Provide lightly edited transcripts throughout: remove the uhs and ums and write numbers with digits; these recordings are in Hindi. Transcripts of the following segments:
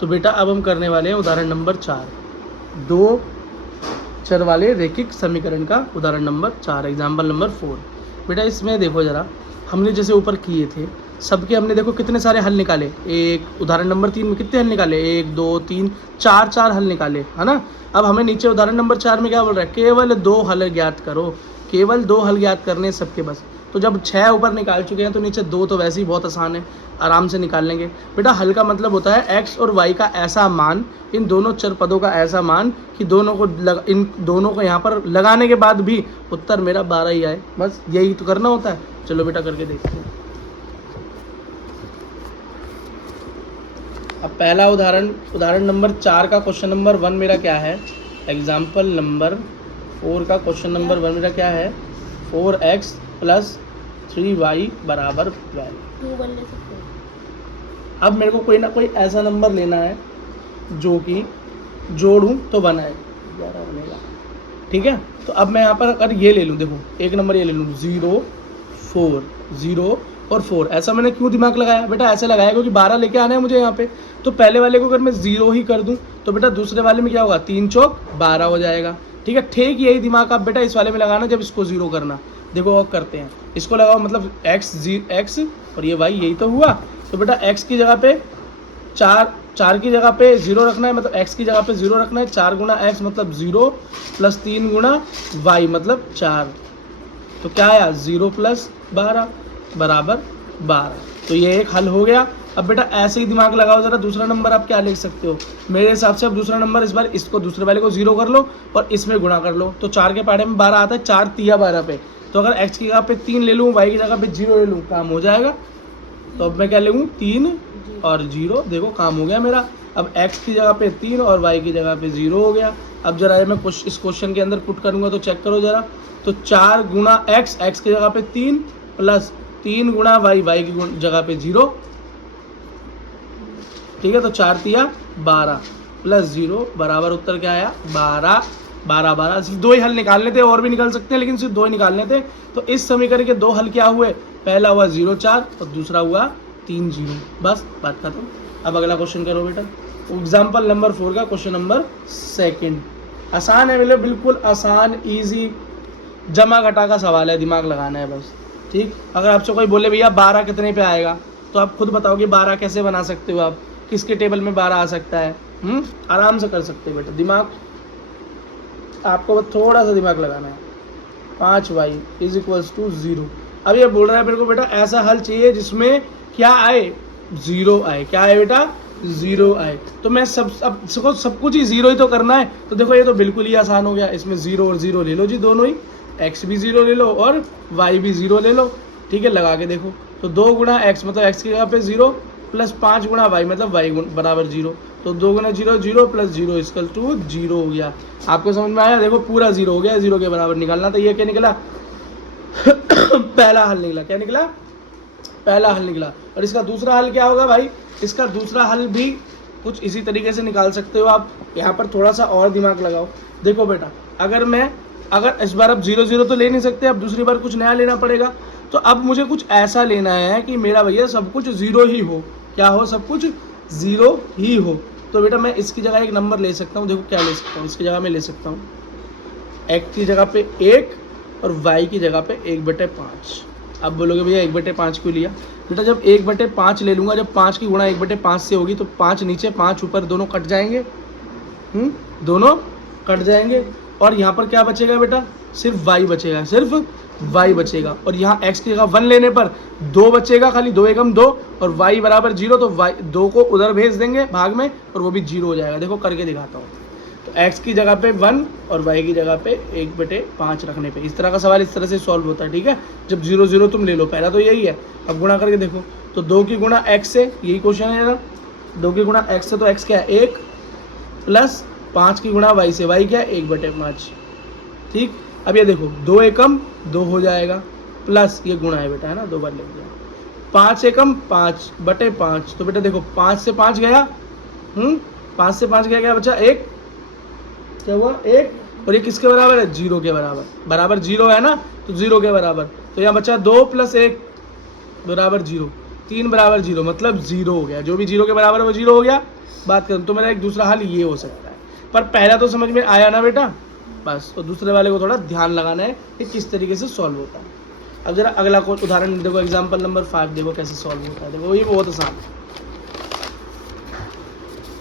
तो बेटा अब हम करने वाले हैं उदाहरण नंबर 4, 2 चर वाले रैखिक समीकरण का उदाहरण नंबर 4, एग्जाम्पल नंबर 4। बेटा इसमें देखो ज़रा, हमने जैसे ऊपर किए थे सबके हमने देखो कितने सारे हल निकाले। एक उदाहरण नंबर 3 में कितने हल निकाले, 1 2 3 4 हल निकाले, है ना। अब हमें नीचे उदाहरण नंबर 4 में क्या बोल रहा है, केवल 2 हल ज्ञात करो, केवल 2 हल ज्ञात करने सबके बस। तो जब 6 ऊपर निकाल चुके हैं तो नीचे 2 तो वैसे ही बहुत आसान है, आराम से निकाल लेंगे। बेटा हल का मतलब होता है x और y का ऐसा मान, इन दोनों चर पदों का ऐसा मान कि इन दोनों को यहाँ पर लगाने के बाद भी उत्तर मेरा 12 ही आए, बस यही तो करना होता है। चलो बेटा करके देखते हैं। अब पहला उदाहरण नंबर 4 का क्वेश्चन नंबर 1 मेरा क्या है, एग्जाम्पल नंबर 4 का क्वेश्चन नंबर 1 मेरा क्या है, 4x + 3y = 12। अब मेरे को कोई ना कोई ऐसा नंबर लेना है जो कि जोड़ूं तो बनाए 11 बनेगा, ठीक है। तो अब मैं यहाँ पर अगर ये ले लूँ, देखो एक नंबर ये ले लूँ 0 4 0 और 4, ऐसा मैंने क्यों दिमाग लगाया बेटा, ऐसे लगाया क्योंकि 12 लेके आना है मुझे यहाँ पे। तो पहले वाले को अगर मैं 0 ही कर दूँ तो बेटा दूसरे वाले में क्या होगा, 3 चौक 12 हो जाएगा, ठीक है। ठीक यही दिमाग आप बेटा इस वाले में लगाना जब इसको 0 करना। देखो अब करते हैं, इसको लगाओ मतलब x और ये y, यही तो हुआ। तो बेटा x की जगह पे 4 की जगह पे 0 रखना है, मतलब x की जगह पे 0 रखना है। 4 गुणा x मतलब 0 + 3 गुणा y मतलब 4। तो क्या आया, 0 + 12 = 12। तो ये एक हल हो गया। अब बेटा ऐसे ही दिमाग लगाओ ज़रा, दूसरा नंबर आप क्या लिख सकते हो मेरे हिसाब से। अब दूसरा नंबर इस बार इसको दूसरे वाले को 0 कर लो और इसमें गुणा कर लो। तो 4 के पहाड़े में 12 आता है, 4 तिया 12 पे। तो अगर x की जगह पे 3 ले लूँ, y की जगह पे 0 ले लूँ, काम हो जाएगा। तो अब मैं क्या ले लूँ, 3 और 0, देखो काम हो गया मेरा। अब x की जगह पे 3 और y की जगह पे 0 हो गया। अब जरा मैं इस क्वेश्चन के अंदर पुट करूँगा तो चेक करो जरा। तो 4 गुणा x की जगह पे 3 + 3 गुणा y की जगह पे 0, ठीक है। तो 4 तिया 12 + 0 बराबर उत्तर क्या आया, 12 12 12। सिर्फ 2 ही हल निकालने थे, और भी निकल सकते हैं लेकिन सिर्फ 2 ही निकालने थे। तो इस समीकरण के 2 हल क्या हुए, पहला हुआ 0 4 और दूसरा हुआ 3 0, बस बात खत्म। अब अगला क्वेश्चन करो बेटा, एग्जाम्पल नंबर 4 का क्वेश्चन नंबर 2। आसान है, मतलब बिल्कुल आसान ईजी, जमा घटा का सवाल है, दिमाग लगाना है बस, ठीक। अगर आपसे कोई बोले भैया 12 कितने पे आएगा, तो आप खुद बताओगे 12 कैसे बना सकते हो, आप किसके टेबल में 12 आ सकता है, आराम से कर सकते हो बेटा। दिमाग आपको बस थोड़ा सा दिमाग लगाना है। 5y = 0। अब ये बोल रहा है मेरे को बेटा ऐसा हल चाहिए जिसमें क्या आए, 0 आए। क्या आए बेटा, 0 आए। तो मैं सब कुछ ही 0 ही तो करना है। तो देखो ये तो बिल्कुल ही आसान हो गया, इसमें 0 और 0 ले लो जी, दोनों ही, x भी 0 ले लो और y भी 0 ले लो, ठीक है। लगा के देखो, तो 2 गुणा x मतलब x की जगह पे 0 + 5 गुणा y मतलब y = 0। तो 2 गुणा 0 0 + 0 = 0 हो गया। आपको समझ में आया, देखो पूरा 0 हो गया, 0 के बराबर निकालना। तो ये क्या निकला पहला हल निकला। क्या निकला, पहला हल निकला। और इसका दूसरा हल क्या होगा भाई, इसका दूसरा हल भी कुछ इसी तरीके से निकाल सकते हो आप। यहाँ पर थोड़ा सा और दिमाग लगाओ। देखो बेटा अगर इस बार अब 0 0 तो ले नहीं सकते, अब दूसरी बार कुछ नया लेना पड़ेगा। तो अब मुझे कुछ ऐसा लेना है कि मेरा भैया सब कुछ 0 ही हो। क्या हो, सब कुछ 0 ही हो। तो बेटा मैं इसकी जगह एक नंबर ले सकता हूँ। देखो क्या ले सकता हूँ, इसकी जगह मैं ले सकता हूँ x की जगह पे 1 और y की जगह पे 1/5। अब बोलोगे भैया 1/5 क्यों लिया, बेटा जब 1/5 ले लूँगा, जब 5 की गुणा 1/5 से होगी तो 5 नीचे 5 ऊपर दोनों कट जाएंगे, दोनों कट जाएंगे। और यहाँ पर क्या बचेगा बेटा, सिर्फ y बचेगा, सिर्फ y बचेगा। और यहाँ x की जगह 1 लेने पर 2 बचेगा, खाली 2 एकम 2 और y = 0। तो y 2 को उधर भेज देंगे भाग में और वो भी 0 हो जाएगा। देखो करके दिखाता हूँ। तो x की जगह पे 1 और y की जगह पे 1/5 रखने पे इस तरह का सवाल इस तरह से सॉल्व होता है, ठीक है। जब 0 0 तुम ले लो, पहला तो यही है। अब गुणा करके देखो, तो 2 की गुणा x से, यही क्वेश्चन है ना, 2 की गुणा x से, तो x क्या है 1 + 5 की गुणा y से, y क्या है 1/5, ठीक। अब ये देखो 2 एकम 2 हो जाएगा, प्लस ये गुणा है बेटा, है ना, 2 बार लिख दिया। 5 एकम 5/5। तो बेटा देखो 5 से 5 गया, 5 से 5 गया, क्या बचा 1, क्या हुआ 1। और ये किसके बराबर है, 0 के बराबर 0 है ना, तो 0 के बराबर। तो यहाँ बचा 2 + 1 = 0। 3 बराबर 0 मतलब 0 हो गया, जो भी 0 के बराबर है वो 0 हो गया। बात करूँ तो मेरा एक दूसरा हल ये हो सकता है, पर पहला तो समझ में आया ना बेटा, बस। तो दूसरे वाले को थोड़ा ध्यान लगाना है कि किस तरीके से सॉल्व होता है। अब जरा अगला कोई उदाहरण देखो, एग्जाम्पल नंबर 5 देखो कैसे सॉल्व होता है। देखो ये बहुत आसान है।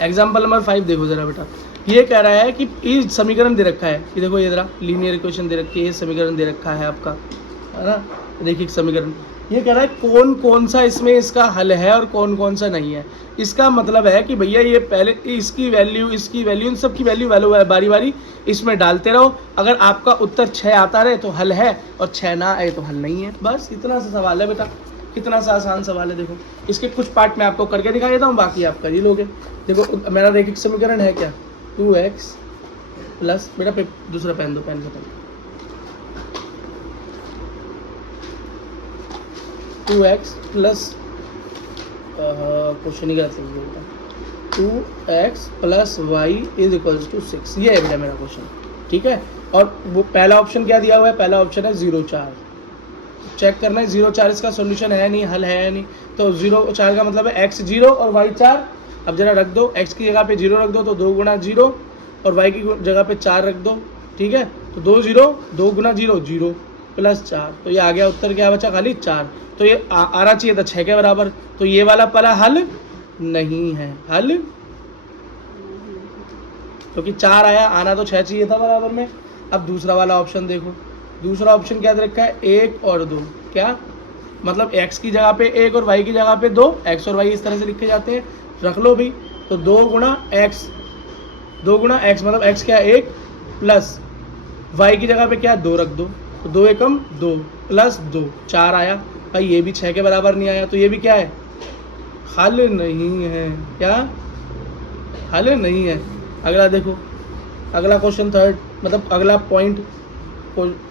एग्जाम्पल नंबर 5 देखो जरा बेटा, ये कह रहा है कि ये समीकरण दे रखा है कि देखो ये जरा लीनियर इक्वेशन दे रखी है, ये समीकरण दे रखा है आपका, है ना। देखिए समीकरण ये कह रहा है कौन कौन सा इसमें इसका हल है और कौन कौन सा नहीं है। इसका मतलब है कि भैया ये पहले इसकी वैल्यू इन सब की वैल्यू बारी बारी इसमें डालते रहो। अगर आपका उत्तर 6 आता रहे तो हल है, और 6 ना आए तो हल नहीं है। बस इतना सा सवाल है बेटा, कितना सा आसान सवाल है। देखो इसके कुछ पार्ट मैं आपको करके दिखा देता हूँ, बाकी आप कर ही लोगे। देखो मेरा रैखिक समीकरण है क्या, 2x प्लस, बेटा दूसरा पेन दो, पेन खत्म, 2x प्लस क्वेश्चन ही गलत लिख दिया बेटा, 2x plus Y is equals to 6, ये है बेटा मेरा क्वेश्चन, ठीक है। और वो पहला ऑप्शन क्या दिया हुआ है, पहला ऑप्शन है 0 4। चेक करना है 0 4 इसका सॉल्यूशन है नहीं, हल है नहीं। तो 0 4 का मतलब है x 0 और y 4। अब जरा रख दो, x की जगह पे 0 रख दो तो 2 गुना 0, और y की जगह पे 4 रख दो, ठीक है। तो 2 0 2 गुना 0 0 प्लस 4, तो ये आ गया उत्तर, क्या बचा खाली 4। तो ये आना चाहिए था 6 के बराबर, तो ये वाला पहला हल नहीं है, हल क्योंकि 4 आया, आना तो 6 चाहिए था बराबर में। अब दूसरा वाला ऑप्शन देखो, दूसरा ऑप्शन क्या दे रखा है, 1 और 2, क्या मतलब x की जगह पे 1 और y की जगह पे 2, x और y इस तरह से लिखे जाते हैं, रख लो भी। तो 2 गुना x मतलब x क्या है 1, प्लस y की जगह पे क्या 2 रख दो, तो 2 एकम 2 प्लस 2 4 आया। भाई ये भी 6 के बराबर नहीं आया, तो ये भी क्या है, हल नहीं है। क्या हल नहीं है। अगला देखो, अगला क्वेश्चन थर्ड, मतलब अगला पॉइंट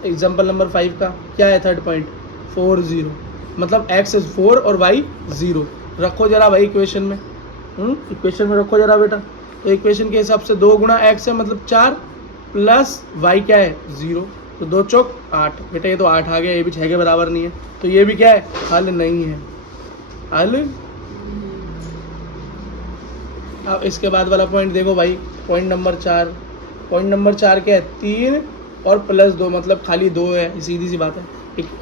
एग्जाम्पल नंबर 5 का क्या है, थर्ड पॉइंट 4 0, मतलब x इज 4 और y 0। रखो जरा भाई इक्वेशन में, इक्वेशन में रखो जरा बेटा। तो इक्वेशन के हिसाब से 2 गुना x है मतलब 4, प्लस y क्या है 0, तो 2 चौक 8। बेटा ये तो 8 आ गया, ये भी 6 के बराबर नहीं है, तो ये भी क्या है, हल नहीं है, हल। अब इसके बाद वाला पॉइंट देखो भाई, पॉइंट नंबर 4, पॉइंट नंबर 4 क्या है, 3 और प्लस 2 मतलब खाली 2 है, सीधी सी बात है।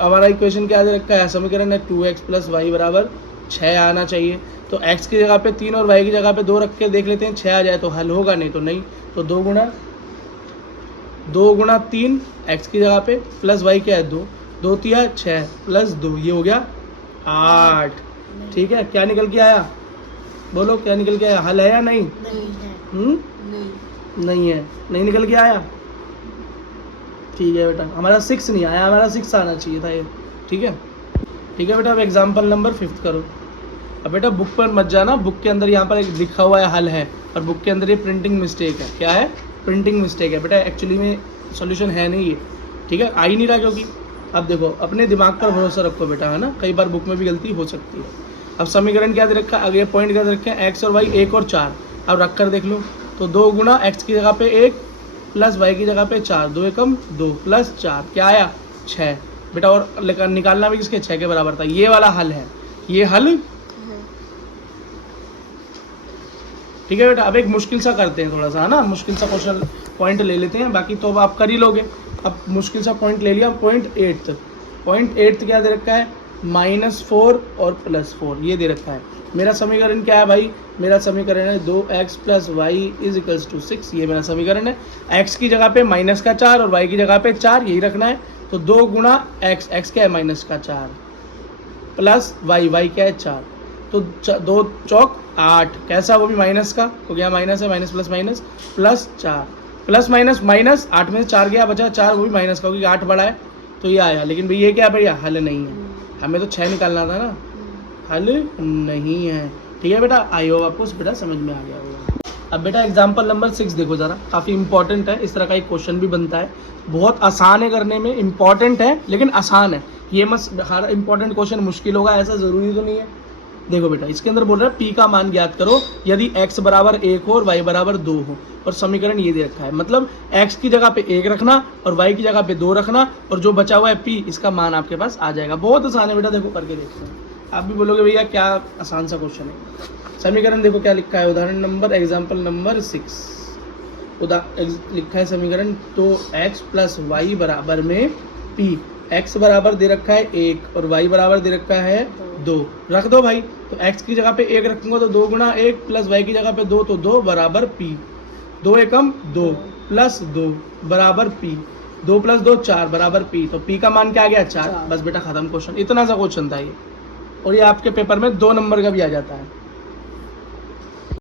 हमारा इक्वेशन क्या दे रखा है, समीकरण है 2x प्लस वाई बराबर 6 आना चाहिए। तो x की जगह पे 3 और y की जगह पे 2 रख के देख लेते हैं, 6 आ जाए तो हल होगा, नहीं तो नहीं। तो 2 गुना 3 x की जगह पे प्लस y क्या है 2, 2 तिया 6 प्लस 2, ये हो गया 8, ठीक है। क्या निकल के आया, बोलो क्या निकल के आया, हल है या नहीं, नहीं है, नहीं निकल के आया, ठीक है बेटा। हमारा 6 नहीं आया, हमारा 6 आना चाहिए था ये, ठीक है, ठीक है बेटा। अब एग्जाम्पल नंबर 5 करो। अब बेटा बुक पर मत जाना, बुक के अंदर यहाँ पर एक लिखा हुआ है हल है, और बुक के अंदर ये प्रिंटिंग मिस्टेक है। क्या है, प्रिंटिंग मिस्टेक है बेटा, एक्चुअली में सॉल्यूशन है नहीं ये, ठीक है, आ ही नहीं रहा क्योंकि। अब देखो अपने दिमाग पर भरोसा रखो बेटा, है ना, कई बार बुक में भी गलती हो सकती है। अब समीकरण क्या दे रखा है, आगे पॉइंट क्या दे रखा है, x और y 1 और 4। अब रख कर देख लो, तो 2 गुना x की जगह पे 1 प्लस y की जगह पे 4, 2 एकम 2 प्लस 4 क्या आया 6 बेटा। और निकालना भी किसके, 6 के बराबर था, ये वाला हल है, ये हल, ठीक है बेटा। अब एक मुश्किल सा करते हैं थोड़ा सा, है ना, मुश्किल सा क्वेश्चन पॉइंट ले लेते हैं, बाकी तो आप कर ही लोगे। अब मुश्किल सा पॉइंट ले लिया, पॉइंट 8 क्या दे रखा है, -4 और +4 ये दे रखा है। मेरा समीकरण क्या है भाई, मेरा समीकरण है 2x plus Y is equals to 6, ये मेरा समीकरण है। x की जगह पे -4 और y की जगह पे 4, यही रखना है। तो 2 गुना x क्या है -4 प्लस y क्या है 4, तो 2 चौक 8, कैसा, वो भी माइनस का, तो क्या माइनस है, minus plus minus plus 4 plus minus minus, 8 में से 4 गया बचा 4, वो भी माइनस का क्योंकि 8 बड़ा है, तो ये आया। लेकिन भाई ये क्या भैया, हल नहीं है, हमें तो 6 निकालना था ना, हल नहीं है, ठीक है बेटा। आई होप आपको बेटा समझ में आ गया होगा। अब बेटा एग्जाम्पल नंबर 6 देखो जरा, काफ़ी इंपॉर्टेंट है, इस तरह का एक क्वेश्चन भी बनता है, बहुत आसान है करने में, इंपॉर्टेंट है लेकिन आसान है। ये मत हर इंपॉर्टेंट क्वेश्चन मुश्किल होगा ऐसा ज़रूरी तो नहीं है। देखो बेटा इसके अंदर बोल रहा है p का मान ज्ञात करो यदि x बराबर 1 हो और y बराबर 2 हो, और समीकरण ये दे रखा है, मतलब x की जगह पे 1 रखना और y की जगह पे 2 रखना, और जो बचा हुआ है p, इसका मान आपके पास आ जाएगा। बहुत आसान है बेटा, देखो करके देखते हैं। आप भी बोलोगे भैया क्या आसान सा क्वेश्चन है। समीकरण देखो क्या लिखा है, उदाहरण नंबर एग्जाम्पल नंबर 6 लिखा है समीकरण, तो x प्लस वाई बराबर में p, x बराबर दे रखा है 1 और y बराबर दे रखा है 2, रख दो भाई। तो x की जगह पे 1 रखूंगा तो 2 गुणा 1 प्लस y की जगह पे 2 तो 2 बराबर p, 2 एकम 2 प्लस 2 बराबर p, 2 प्लस 2 4 बराबर p, तो p का मान क्या आ गया 4। बस बेटा खत्म क्वेश्चन, इतना सा क्वेश्चन था ये, और ये आपके पेपर में 2 नंबर का भी आ जाता है।